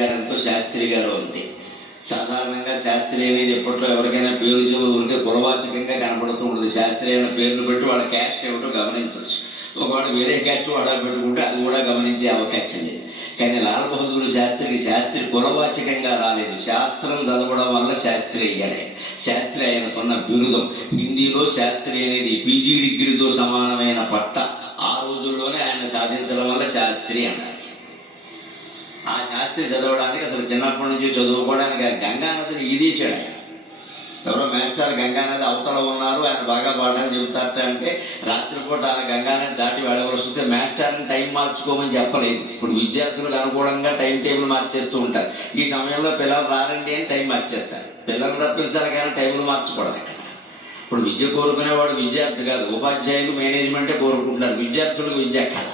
గారంతో శాస్త్రి గారు అంతే. సాధారణంగా శాస్త్రి అనేది ఎప్పట్లో ఎవరికైనా పేరు చెవులకే కులవాచకంగా కనపడుతూ ఉంటుంది. శాస్త్రి అయిన పేర్లు పెట్టి వాళ్ళ క్యాస్ట్ ఏమిటో గమనించవచ్చు. ఒకవేళ వేరే క్యాస్ట్ వాళ్ళ పెట్టుకుంటే అది కూడా గమనించే అవకాశం లేదు. కానీ లాల్ బహదూర్ శాస్త్రికి శాస్త్రి కులవాచకంగా రాలేదు. శాస్త్రం చదవడం వల్ల శాస్త్రి అయ్యాడే. శాస్త్రి ఆయనకున్న బిరుదం హిందీలో శాస్త్రి అనేది పీజీ డిగ్రీతో సమానమైన పట్ట ఆ రోజుల్లోనే ఆయన సాధించడం వల్ల శాస్త్రి అన్నారు. ఆ శాస్త్రి చదవడానికి అసలు చిన్నప్పటి నుంచి చదువుకోవడానికి గంగానదిని ఈదీశాడు ఆయన. ఎవరో మాస్టర్ గంగానది అవతల ఉన్నారు, ఆయన బాగా పాఠాలు చెబుతారట అంటే రాత్రిపూట గంగానది దాటి వెళ్ళవలసి వస్తే మాస్టర్ని టైం మార్చుకోమని చెప్పలేదు. ఇప్పుడు విద్యార్థులకు అనుకూలంగా టైం టేబుల్ మార్చేస్తూ ఉంటారు. ఈ సమయంలో పిల్లలు రారండి అని టైం మార్చేస్తారు. పిల్లలు తప్పించాలి కానీ టైంలు మార్చకూడదు. ఇక్కడ ఇప్పుడు విద్య కోరుకునేవాడు విద్యార్థి కాదు, ఉపాధ్యాయులు మేనేజ్మెంటే కోరుకుంటారు. విద్యార్థులకు విద్య కళ.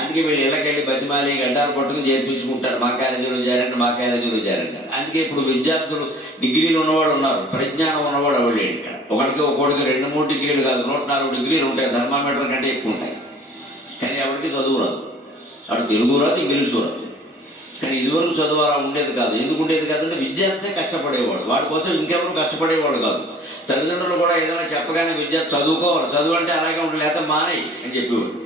అందుకే వీళ్ళు ఇళ్ళకెళ్ళి బతిమాలి గడ్డాలు పట్టుకుని చేర్పించుకుంటారు. మా కాలేజీలో చేరండి, మా కాలేజీలో చేరండి. అందుకే ఇప్పుడు విద్యార్థులు డిగ్రీలు ఉన్నవాడు ఉన్నారు, ప్రజ్ఞానం ఉన్నవాడు అవ్వలేడు. ఇక్కడ ఒక్కొక్కడికి 2-3 డిగ్రీలు కాదు, 104 డిగ్రీలు ఉంటాయి. థర్మామీటర్ కంటే ఎక్కువ ఉంటాయి. కానీ ఎవరికి చదువు రాదు. అటు తెలుగు రాదు, ఇంగ్లీషు రాదు. కానీ ఇదివరకు చదువు అలా ఉండేది కాదు. ఎందుకు ఉండేది కాదంటే విద్యార్థి కష్టపడేవాడు, వాడి కోసం ఇంకెవరు కష్టపడేవాడు కాదు. తల్లిదండ్రులు కూడా ఏదైనా చెప్పగానే విద్యార్థి చదువుకోవాలి, చదువు అంటే అలాగే ఉంటుంది, లేకపోతే మానేయి అని చెప్పేవాడు.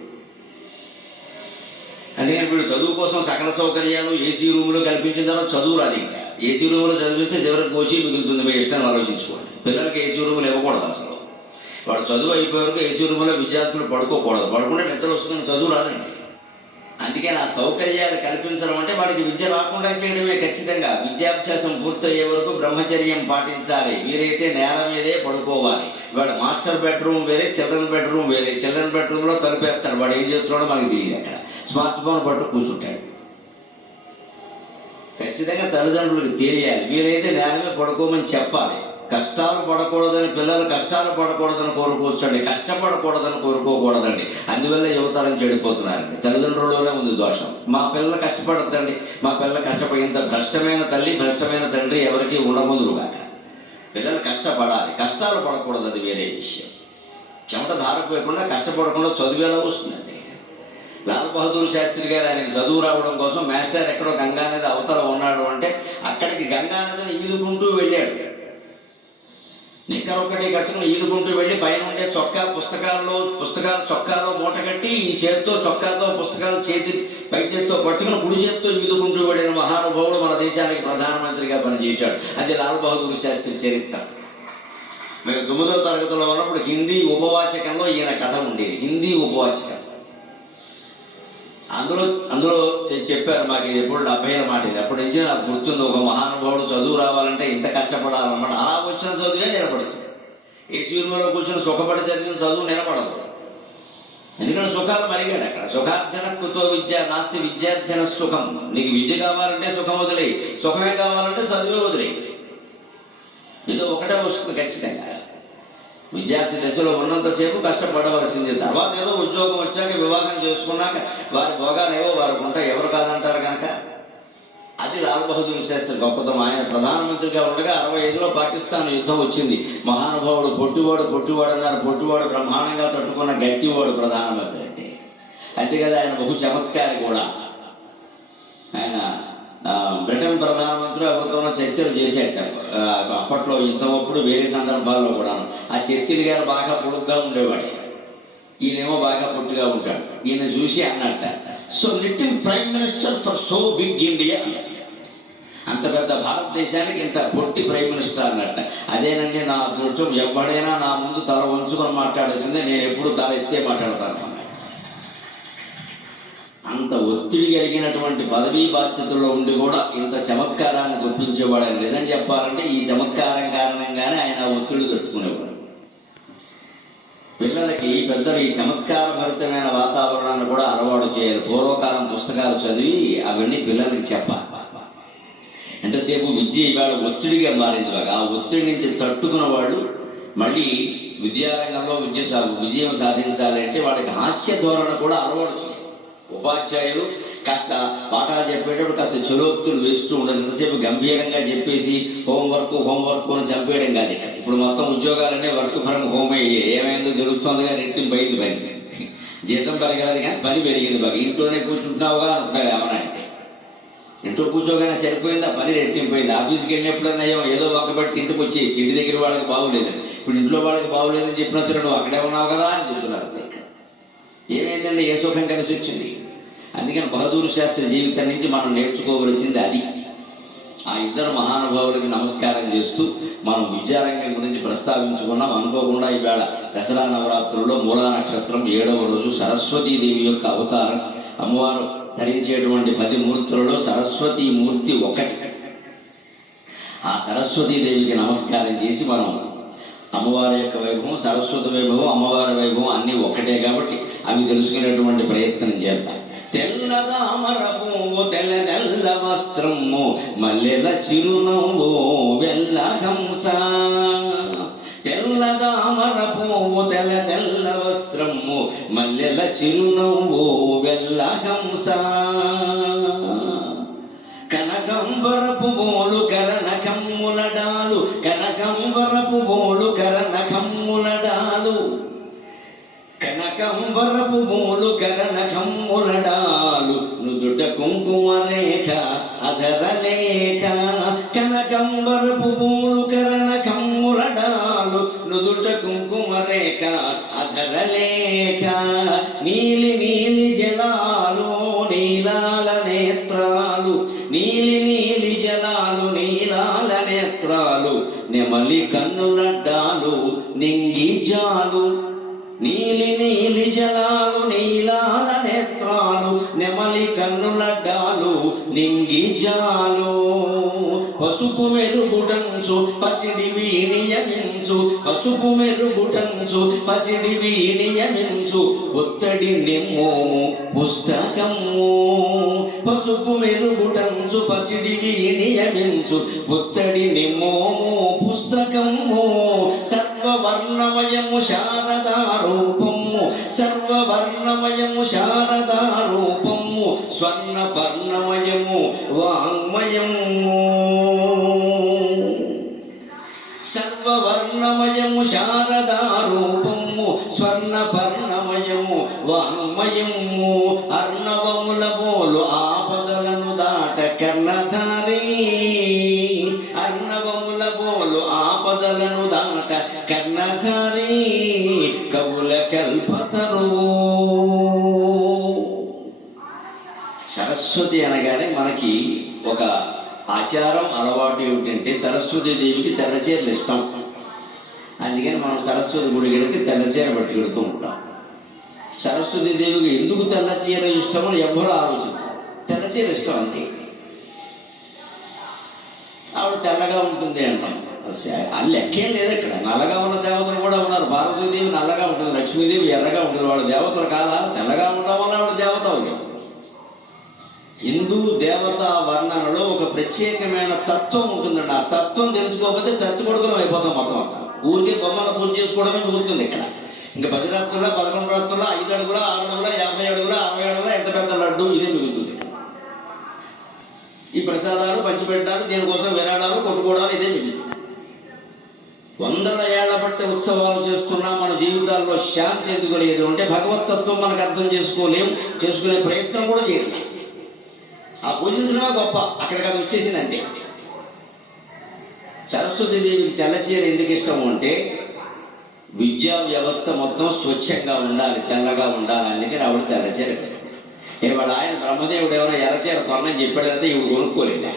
అందుకని వీడు చదువు కోసం సకల సౌకర్యాలు ఏసీ రూములు కల్పించిన తర్వాత చదువు రాదు. ఇంకా ఏసీ రూములో చదివిస్తే చివరికి కోసి మిగులుతుంది. మీ ఇష్టాన్ని ఆలోచించుకోండి. పిల్లలకి ఏసీ రూములు ఇవ్వకూడదు. అసలు వాడు చదువు అయిపోయే వరకు ఏసీ రూములో విద్యార్థులు పడుకోకూడదు. పడుకుంటే నిద్ర వస్తుంది, చదువు రాదండి. అందుకే నా సౌకర్యాలు కల్పించడం అంటే వాడికి విద్య రాకుండా చేయడమే. ఖచ్చితంగా విద్యాభ్యాసం పూర్తయ్యే వరకు బ్రహ్మచర్యం పాటించాలి. వీరైతే నేల మీదే పడుకోవాలి. వాడు మాస్టర్ బెడ్రూమ్ వేరే, చిల్డ్రన్ బెడ్రూమ్ వేరే. చిల్డ్రన్ బెడ్రూమ్లో తలుపేస్తాడు, వాడు ఏం చేస్తున్నాడో మనకి తెలియదు. అక్కడ స్మార్ట్ ఫోన్ పట్టు కూర్చుంటాడు. ఖచ్చితంగా తల్లిదండ్రులకు తెలియాలి. వీరైతే నేల మీద పడుకోమని చెప్పాలి. కష్టాలు పడకూడదని, పిల్లలు కష్టాలు పడకూడదని కోరుకోవచ్చండి, కష్టపడకూడదని కోరుకోకూడదండి. అందువల్ల యువతరం చెడిపోతున్నారండి. తల్లిదండ్రుల్లోనే ఉంది దోషం. మా పిల్లలు కష్టపడద్దండి, మా పిల్లలు కష్టపడి. ఇంత భ్రష్టమైన తల్లి భ్రష్టమైన తండ్రి ఎవరికి ఉండముందురుగాక. పిల్లలు కష్టపడాలి, కష్టాలు పడకూడదు, అది వేరే విషయం. చెమట ధారపోయకుండా కష్టపడకుండా చదువేలా వస్తుందండి. లాల్ బహదూర్ శాస్త్రి గారు ఆయనకి చదువు రావడం కోసం మాస్టర్ ఎక్కడో గంగానది అవతల ఉన్నాడు అంటే అక్కడికి గంగానదిని ఈదుకుంటూ వెళ్ళాడు. నిక్కర ఒక్కటి కట్టుకుని ఈదుకుంటూ వెళ్ళి పైన ఉండే పుస్తకాలు చొక్కాలో మూట కట్టి ఈ చేతితో చొక్కాతో పుస్తకాలు పై చేతితో పట్టుకుని కుడి చేతితో ఈదుకుంటూ వెళ్ళిన మహానుభావుడు మన దేశానికి ప్రధానమంత్రిగా పనిచేశాడు. అది లాల్ బహదూర్ శాస్త్రి చరిత్ర. మేము 9వ తరగతిలో ఉన్నప్పుడు హిందీ ఉపవాచకంలో ఈయన కథ ఉండేది. హిందీ ఉపవాచకం అందులో చెప్పారు మాకు. ఇది ఎప్పుడు 70ల మాట. ఇది అప్పటి నుంచి నాకు గుర్తుంది. ఒక మహానుభావుడు చదువు రావాలంటే ఇంత కష్టపడాలన్నమాట. అలా వచ్చిన చదువే నిలబడుతుంది. ఏసీ రూమ్లో కూర్చొని సుఖపడి చదివిన చదువు నిలబడదు. ఎందుకంటే సుఖాలు మరిగాడు అక్కడ. సుఖార్జన కృతో విద్య నాస్తి విద్యార్జన సుఖం. నీకు విద్య కావాలంటే సుఖం వదిలేయి, సుఖమే కావాలంటే చదువే వదిలేయి. ఏదో ఒకటే వస్తుంది ఖచ్చితంగా. విద్యార్థి దశలో ఉన్నంతసేపు కష్టపడవలసింది. తర్వాత ఏదో ఉద్యోగం వచ్చాక వివాహం చేసుకున్నాక వారి భోగాలు ఏవో వారికి ఉంటాయి, ఎవరు కాదంటారు కనుక. అది లాల్ బహదూర్ శాస్త్రి గొప్పతనం. ఆయన ప్రధానమంత్రిగా ఉండగా 65లో పాకిస్తాన్ యుద్ధం వచ్చింది. మహానుభావుడు పొట్టివాడు అన్నారు. పొట్టివాడు బ్రహ్మాండంగా తట్టుకున్న గట్టివాడు ప్రధానమంత్రి అంటే. అంతే కదా, ఆయన బహు చమత్కారి కూడా. ఆయన బ్రిటన్ ప్రధానమంత్రి ఎవరితోనో చర్చలు చేసేట అప్పట్లో యుద్ధం అప్పుడు, వేరే సందర్భాల్లో కూడా. ఆ చర్చిలు గారు బాగా పొడుగ్గా ఉండేవాడు, ఈయనేమో బాగా పొట్టిగా ఉంటాడు. ఈయన చూసి అన్నట్ట, so little prime minister for so big India. అంత పెద్ద భారతదేశానికి ఇంత పొట్టి ప్రైమ్ మినిస్టర్ అన్నట్ట. అదేనండి నా అదృష్టం. ఎవడైనా నా ముందు తల వంచుకొని మాట్లాడాల్సిందే, నేను ఎప్పుడు తల ఎత్తే మాట్లాడతాను. అంత ఒత్తిడి కలిగినటువంటి పదవీ బాధ్యతల్లో ఉండి కూడా ఇంత చమత్కారాన్ని గుర్తించేవాడు. నిజం చెప్పాలంటే ఈ చమత్కారం కారణంగానే ఆయన ఒత్తిడి తట్టుకునేవాడు. పిల్లలకి పెద్దలు ఈ చమత్కార భరితమైన వాతావరణాన్ని కూడా అలవాటు చేయాలి. పూర్వకాలం పుస్తకాలు చదివి అవన్నీ పిల్లలకి చెప్పాలి. ఎంతసేపు విద్య ఇవాళ ఒత్తిడిగా మారింది. ఆ ఒత్తిడి నుంచి తట్టుకున్న వాళ్ళు మళ్ళీ విద్యారంగంలో విజయం సాధించాలంటే వాళ్ళకి హాస్య ధోరణ కూడా అలవాటు చేయాలి. ఉపాధ్యాయులు కాస్త పాఠాలు చెప్పేటప్పుడు కాస్త చెలోక్తులు వేస్తూ ఉండదు. ఎంతసేపు గంభీరంగా చెప్పేసి హోంవర్క్ అని చంపేయడం కాదు. ఇప్పుడు మొత్తం ఉద్యోగాలనే వర్క్ ఫ్రమ్ హోమ్ అయ్యి ఏమైందో జరుగుతుందిగా, రెట్టింపైంది పని. జీతం పెరగలేదు కానీ పని పెరిగింది బాగా. ఇంట్లోనే కూర్చుంటున్నావుగా అంటున్నారు ఏమన్నా అంటే. ఇంట్లో కూర్చోగానే సరిపోయిందా, పని రెట్టింపోయింది. ఆఫీస్కి వెళ్ళినప్పుడన్నా ఏదో ఒక్కబట్టి ఇంటికి వచ్చేసి ఇంటి దగ్గర వాళ్ళకి బాగులేదని, ఇప్పుడు ఇంట్లో వాళ్ళకి బాగులేదని చెప్పినా సరే నువ్వు అక్కడే ఉన్నావు కదా అని చెప్తున్నారు. ఏమైందండి, ఏ సుఖం కలిసి వచ్చింది? అందుకని బహదూర్ శాస్త్రి జీవితం నుంచి మనం నేర్చుకోవలసింది అది. ఆ ఇద్దరు మహానుభావులకి నమస్కారం చేస్తూ మనం విద్యారంగం గురించి ప్రస్తావించుకున్నాం. అనుకోకుండా ఈవేళ దసరా నవరాత్రుల్లో మూలా నక్షత్రం 7వ రోజు సరస్వతీదేవి యొక్క అవతారం. అమ్మవారు ధరించేటువంటి 10 మూర్తులలో సరస్వతీ మూర్తి ఒకటి. ఆ సరస్వతీదేవికి నమస్కారం చేసి మనం అమ్మవారి యొక్క వైభవం, సరస్వతి వైభవం, అమ్మవారి వైభవం అన్నీ ఒకటే కాబట్టి అవి తెలుసుకునేటువంటి ప్రయత్నం చేద్దాం. తెల్లదామర పువ్వు తెల్ల వస్త్రము మల్లెల చిరునవ్వు వెల్ల హంస. తెల్లదామర పువ్వు తెల్ల వస్త్రము మల్లెల చిరునవ్వు వెల్ల హంస. కనకంబరపు బోలు కరణ కమ్ములడాలు, కనకంబరపు బోలు కరణ కమ్ములడాలు, కనకంబరపు బోలు కరణ కమ్ములడాలు, నుదుట కుంకుమ రేఖ అధర లేఖ. కనకంబరపు బోలు కరణ కమ్ములడాలు, నుదుట కుంకుమ రేఖ అధర లేఖ. నీలి నీలి జలాలు నీలాల నేత్రాలు, నీలి నీలి జలాలు నీలాల నేత్రాలు, నెమలి కన్నులడ్డాలు నింగి జాలు. నీలి నీలి జలాలు నీలాల నేత్రాలు, నెమలి కన్నులడ్డాలు నింగి జాలు. పసుపు మెరుగుటంచు పసిడి వీణియమించు, పసుపు మెరుగుటంచు పసిడి వీణియమించు, పుత్తడి నిమ్మోము పుస్తకము. పసుపు మెరుగుటంచు పసిడి వీణియమించు, పుత్తడి నిమ్మోము పుస్తకము. సర్వవర్ణమయము శారదా రూపము, సర్వవర్ణమయము శారదా రూపము, స్వర్ణపర్ణమయము వాంగ్మయము. సర్వవర్ణమయము శారదా రూపము, స్వర్ణపర్ణమయము వాంగ్మయము. అర్ణవముల బోలు ఆపదలను దాట కర్ణధారి, అర్ణవముల బోలు ఆపదలను దాట కర్ణధారి, కవుల కల్పతరువు. సరస్వతి అనగానే మనకి ఒక ఆచారం అలవాటు ఏమిటంటే సరస్వతీదేవికి తెల్లచీరలు ఇష్టం. అందుకని మనం సరస్వతి గుడి గడితే తెల్లచీర పట్టుకెడుతూ ఉంటాం. సరస్వతీదేవికి ఎందుకు తెల్లచీర ఇష్టమో ఎవ్వరూ ఆలోచించారు. తెల్లచీర ఇష్టం అంతే. ఆవిడ తెల్లగా ఉంటుంది అంటాం, అది లెక్కేం లేదు. ఇక్కడ నల్లగా ఉన్న దేవతలు కూడా ఉన్నారు. పార్వతీదేవి నల్లగా ఉంటుంది, లక్ష్మీదేవి ఎర్రగా ఉంటుంది. వాళ్ళ దేవతలు కాదా? తెల్లగా ఉండడం వల్ల ఆవిడ దేవత అవుతుంది. హిందూ దేవతా వర్ణనలో ఒక ప్రత్యేకమైన తత్వం ఉంటుందండి. ఆ తత్వం తెలుసుకోకపోతే తత్తుకొడుకులం అయిపోతాం మొత్తం అంతా. ఊరికే బొమ్మల పూజ చేసుకోవడమే మిగులుతుంది ఇక్కడ. ఇంకా 10 రాత్రుల 11 రాత్రుల 5 అడుగుల 6 అడుగుల 50 అడుగుల 60 అడుగుల ఎంత పెద్ద లడ్డు ఇదే మిగులుతుంది. ఈ ప్రసాదాలు పంచిపెట్టాలు, దీనికోసం విరాడాలు కొట్టుకోవడాలు ఇదే మిగులుతుంది. 100 ఏళ్ల బట్టి ఉత్సవాలు చేస్తున్నా మన జీవితాల్లో శాంతి ఎందుకు లేదు అంటే భగవతత్వం మనకు అర్థం చేసుకోలేం, చేసుకునే ప్రయత్నం కూడా చేయలేదు. ఆ పూజించడమే గొప్ప, అక్కడికి అది వచ్చేసింది అంతే. సరస్వతీదేవికి తెల్లచీర ఎందుకు ఇష్టము అంటే విద్యా వ్యవస్థ మొత్తం స్వచ్ఛంగా ఉండాలి, తెల్లగా ఉండాలి. అందుకని ఆవిడ తెల్లచీర. ఇవాళ ఆయన బ్రహ్మదేవుడు ఏమైనా ఎర్రచీర కొనని చెప్పాడంటే ఇవి కొనుక్కోలేదా?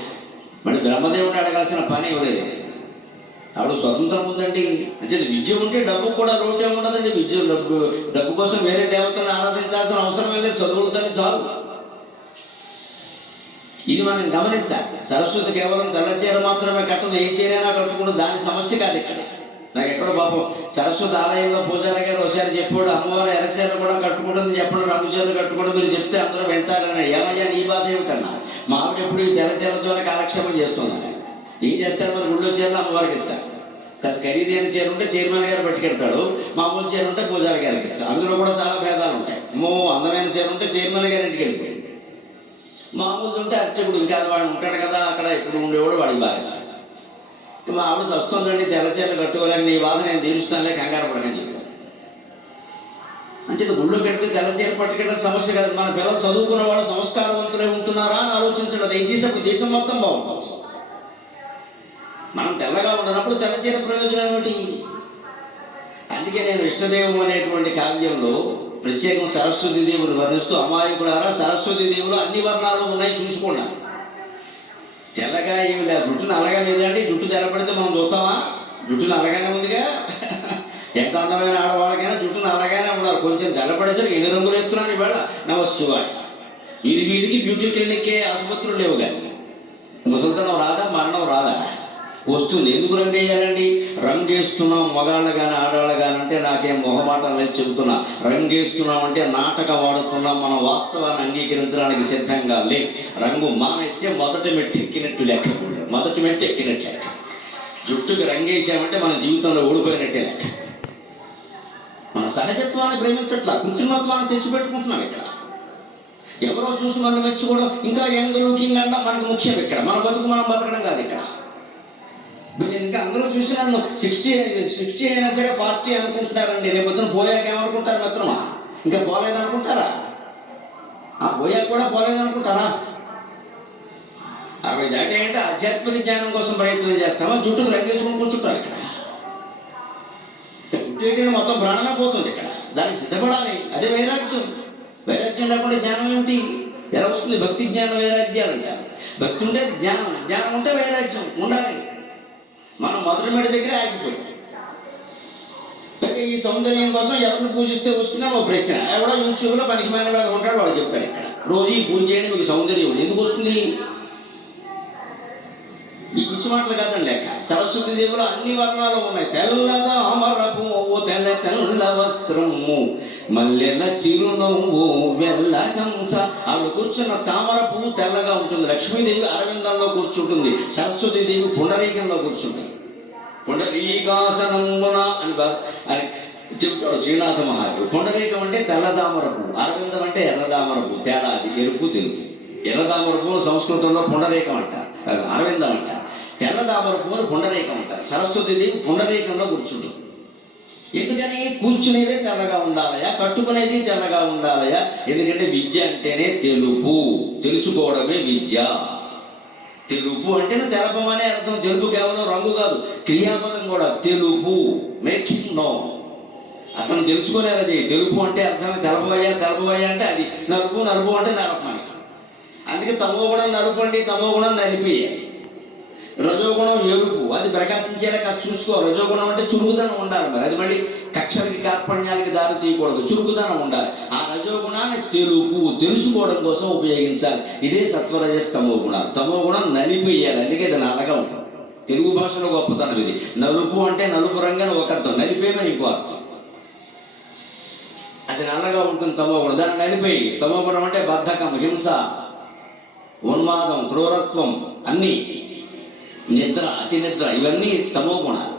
మళ్ళీ బ్రహ్మదేవుడిని అడగాల్సిన పని ఇవ్వలేదు. ఆవిడ స్వతంత్రం ఉందండి. అంటే విద్య ఉంటే డబ్బు కూడా లోటే ఉండదండి. విద్య డబ్బు కోసం వేరే దేవతలను ఆరాధించాల్సిన అవసరం లేదు, చదువులతోనే చాలు. ఇది మనం గమనించాలి. సరస్వతి కేవలం తెల్లచీర మాత్రమే కట్టదు, ఏ చీరైనా కట్టుకుంటూ దాని సమస్య కాదు ఇక్కడ. నాకు ఎక్కడో పాపం సరస్వతి ఆలయంలో పూజారి గారు ఒకసారి చెప్పాడు, అమ్మవారు ఎర్రచీర కూడా కట్టుకుంటుంది చెప్పడం, రంగు చీరలు కట్టుకోవడం మీరు చెప్తే అందరూ వింటారని. ఏమయ్యా నీ బాధ ఏమిటన్నా? మా ఆవిడ ఎప్పుడు ఈ తెల్లచీరతోనే కాలక్షేపం చేస్తుందని. ఏం చేస్తారు మరి? గుళ్ళో చీరలు అమ్మవారికి ఇస్తారు. కాస్త ఖరీదైన చీర ఉంటే చైర్మన్ గారు పట్టుకెడతాడు, మామూలు చీర ఉంటే పూజారి గారికి ఇస్తారు. అందులో కూడా చాలా భేదాలు ఉంటాయి. అందమైన చీర ఉంటే చైర్మన్ గారి ఇంటికి వెళ్ళిపోయింది, మామూలు ఉంటే అర్చకుడు ఇంకా వాడు ఉంటాడు కదా అక్కడ ఇప్పుడు ఉండేవాడు, వాడికి బాగా ఇస్తాడు. మా ఆవిడ వస్తుందండి తెల్లచీరలు కట్టుకోలేక నీ బాధ నేను తీరుస్తానులే, కంగారు పడకని చెప్పాను. అంచేది గుళ్ళో పెడితే తెల్ల చీర పట్టుకెళ్ళడం సమస్య కాదు. మన పిల్లలు చదువుకున్న వాళ్ళు సంస్కారవంతులే ఉంటున్నారా అని ఆలోచించడం దయచేసి. అప్పుడు దేశం మొత్తం బాగుంటుంది. మనం తెల్లగా ఉండనప్పుడు తెల్ల చీర ప్రయోజనం ఏమిటి? అందుకే నేను ఇష్టదేవం అనేటువంటి కావ్యంలో ప్రత్యేకం సరస్వతి దేవుని వర్ణిస్తూ, అమాయకులారా సరస్వతి దేవులు అన్ని వర్ణాలు ఉన్నాయి చూసుకున్నాను. తెల్లగా ఏమి లేదు, జుట్టు నల్లగా లేదండి. జుట్టు తెల్లబడితే మనం చూస్తామా? జుట్టు నల్లగానే ఉందిగా. ఎంత అందమైన ఆడవాళ్ళకైనా జుట్టు నల్లగానే ఉండాలి. కొంచెం తెల్లబడేసరికి ఎన్ని రంగులు ఎత్తున్నాను ఇవాళ. నమశివాయ. వీధి వీధికి బ్యూటీ క్లినిక్కే ఆసుపత్రులు లేవు. కానీ ముసలితనం రాదా, మరణం రాదా? వస్తుంది. ఎందుకు రంగు వేయాలండి? రంగేస్తున్నాం మగాళ్ళు కానీ ఆడవాళ్ళు కానీ అంటే నాకేం మొహమాటం లేదు చెబుతున్నా. రంగేస్తున్నాం అంటే నాటక వాడుతున్నాం. మనం వాస్తవాన్ని అంగీకరించడానికి సిద్ధంగా లేం. రంగు మానేస్తే మొదటి మెట్టు ఎక్కినట్టు లెక్క. మొదటి మెట్టు ఎక్కినట్టు లెక్క. జుట్టుకి రంగేసామంటే మన జీవితంలో ఓడిపోయినట్టే లెక్క. మన సహజత్వాన్ని ప్రేమించట్లా, కృత్రిమత్వాన్ని తెచ్చిపెట్టుకుంటున్నాం. ఇక్కడ ఎవరో చూసి మనం మెచ్చుకోవడం, ఇంకా యంగ్ లుకింగ్ అన్నా మనకు ముఖ్యం. ఇక్కడ మన బతుకు మనం బతకడం కాదు. ఇక్కడ ఇంకా అందరూ చూసి నన్ను 60 అయినా సరే 40 అనుకుంటున్నారండి. రేపు పొద్దున పోయాక ఏమనుకుంటారు మిత్రమా? ఇంకా పోలేదనుకుంటారా? పోయాక కూడా పోలేదనుకుంటారా? 60 దాటేంటే ఆధ్యాత్మిక జ్ఞానం కోసం ప్రయత్నం చేస్తామా? జుట్టుకు రంగేసుకుని కూర్చుంటారు. ఇక్కడ జుట్టు ఏంటంటే మొత్తం ప్రాణమే పోతుంది. ఇక్కడ దానికి సిద్ధపడాలి. అదే వైరాగ్యం. వైరాగ్యం లేకుండా జ్ఞానం ఏమిటి? ఎలా వస్తుంది? భక్తి జ్ఞానం వైరాగ్యాలు అంటారు. భక్తి ఉంటే జ్ఞానం, జ్ఞానం ఉంటే వైరాగ్యం ఉండాలి. మనం మొదటి మెడ దగ్గరే ఆగిపోయాం. ఈ సౌందర్యం కోసం ఎవరిని పూజిస్తే వస్తుందా ఓ ప్రశ్న. ఎవడో యూట్యూబ్లో పనికి మానవాడు అది ఉంటాడు, వాడు చెప్తాడు. ఇక్కడ రోజు ఈ పూజ చేయండి మీకు సౌందర్యం ఎందుకు వస్తుంది? ఈ పిచ్చి మాటలు కాదండి లెక్క. సరస్వతి దేవులు అన్ని వర్ణాలు ఉన్నాయి. తెల్లగా అమరపు తెల్ల తెల్ల వస్త్రము మల్లెల చిరునవ్వు వెల్ల హంస. ఆవిడ కూర్చున్న తామర పువ్వు తెల్లగా ఉంటుంది. లక్ష్మీదేవి అరవిందంలో కూర్చుంటుంది. సరస్వతి దేవి పుండరీకంలో కూర్చుంటుంది. పుండరీకాసనమున అని చెప్తాడు శ్రీనాథ మహాదేవ్. పుండరీకం అంటే తెల్లదామర పువ్వు, అరవిందం అంటే ఎర్రదామర పువ్వు. తేడా అది ఎరుపు తెలుపు. ఎర్రదామర పువ్వు సంస్కృతంలో పుండరీకం అంటారు, అరవిందం అంటారు. తెల్లదామర పువ్వులు పుండరీకం అంటారు. సరస్వతి దేవి పుండరీకంలో కూర్చుంటుంది. ఎందుకని? కూర్చునేదే తెల్లగా ఉండాలయా, కట్టుకునేది తెల్లగా ఉండాలయా. ఎందుకంటే విద్య అంటేనే తెలుపు, తెలుసుకోవడమే విద్య. తెలుపు అంటే తెలపమనే అర్థం. తెలుపు కేవలం రంగు కాదు, క్రియాపదం కూడా. తెలుపు, మేకింగ్ నో. అతను తెలుసుకునేలా చేయి. తెలుపు అంటే అర్థం తెలపవయ్యా, తెలపవయ్యా అంటే అది. నలుపు, నలుపు అంటే నలపమని. అందుకే తమో గుణం నలుపండి, తమో గుణం నలిపేయాలి. రజోగుణం ఎరుపు, అది ప్రకాశించేలా కాస్త చూసుకో. రజోగుణం అంటే చురుకుదనం ఉండాలి. మరి అది మళ్ళీ కక్షలకి కార్పణ్యాలకి దారి తీయకూడదు, చురుకుదనం ఉండాలి. ఆ రజోగుణాన్ని తెలుపు, తెలుసుకోవడం కోసం ఉపయోగించాలి. ఇదే సత్వరజస్ తమో గుణాలు. తమో గుణం నలిపేయాలి. అందుకే ఇది నల్లగా ఉంటుంది. తెలుగు భాషలో గొప్పతనం ఇది. నలుపు అంటే నలుపు రంగని ఒక అర్థం, నలిపేమని ఇంకో అర్థం. అది నల్లగా ఉంటుంది తమో గుణం. దాన్ని నలిపేయి. తమో గుణం అంటే బద్ధకం, హింస, ఉన్మాదం, క్రూరత్వం, అన్నీ, నిద్ర, అతి నిద్ర, ఇవన్నీ తమో గుణాలు.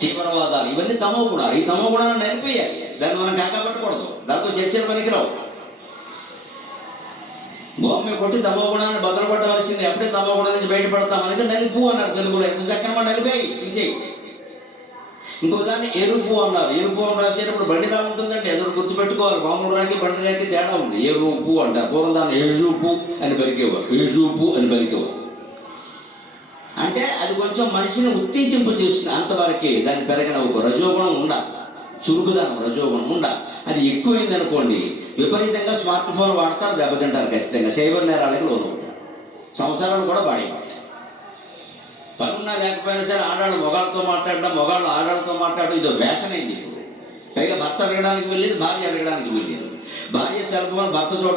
తీవ్రవాదాలు, ఇవన్నీ తమో గుణాలు. ఈ తమో గుణాలను నలిపేయాలి. దాన్ని మనం కాకపట్టకూడదు. దాంతో చర్చలు పనికిరావు. బొమ్మ కొట్టి తమో గుణాన్ని బదలపట్టవలసింది. అప్పుడే తమో గుణం నుంచి బయటపడతాం. అనేది నలుపు అన్నారు తెలుగులో. ఎంత చక్కగా నలిపేయి, తీసేయి. ఇంకో దాన్ని ఎరుపు అన్నారు. ఎరుపు అని రాసేటప్పుడు బండిరా ఉంటుందంటే ఎదురు గుర్తుపెట్టుకోవాలి. మామూలు రాకి బండి రాకి తేడా ఉంది. ఎరుపు అంటారు. పూర్వం దాన్ని ఎజూపు అని పలికేవారు. ఎజూపు అని పలికేవారు. అంటే అది కొంచెం మనిషిని ఉత్తేజింపు చేస్తుంది. అంతవరకే దాన్ని పెరగన ఒక రజోగుణం ఉండాలి. చురుకుదనం, రజోగుణం ఉండాలి. అది ఎక్కువైంది అనుకోండి, విపరీతంగా స్మార్ట్ ఫోన్ వాడతారు, దెబ్బతింటారు. ఖచ్చితంగా సైబర్ నేరాలకు లోనవుతారు. సంసారాలు కూడా బాడైపోతాయి. పనున్నా లేకపోయినా సరే ఆడాళ్ళు మొగాళ్ళతో మాట్లాడడం, మొగాళ్ళు ఆడాళ్ళతో మాట్లాడడం ఇదో ఫ్యాషన్ అయింది ఇప్పుడు. పైగా భర్త అడగడానికి వెళ్ళేది, భార్య అడగడానికి వెళ్ళేది. భార్య సెల్ ఫోన్ భర్త చూడ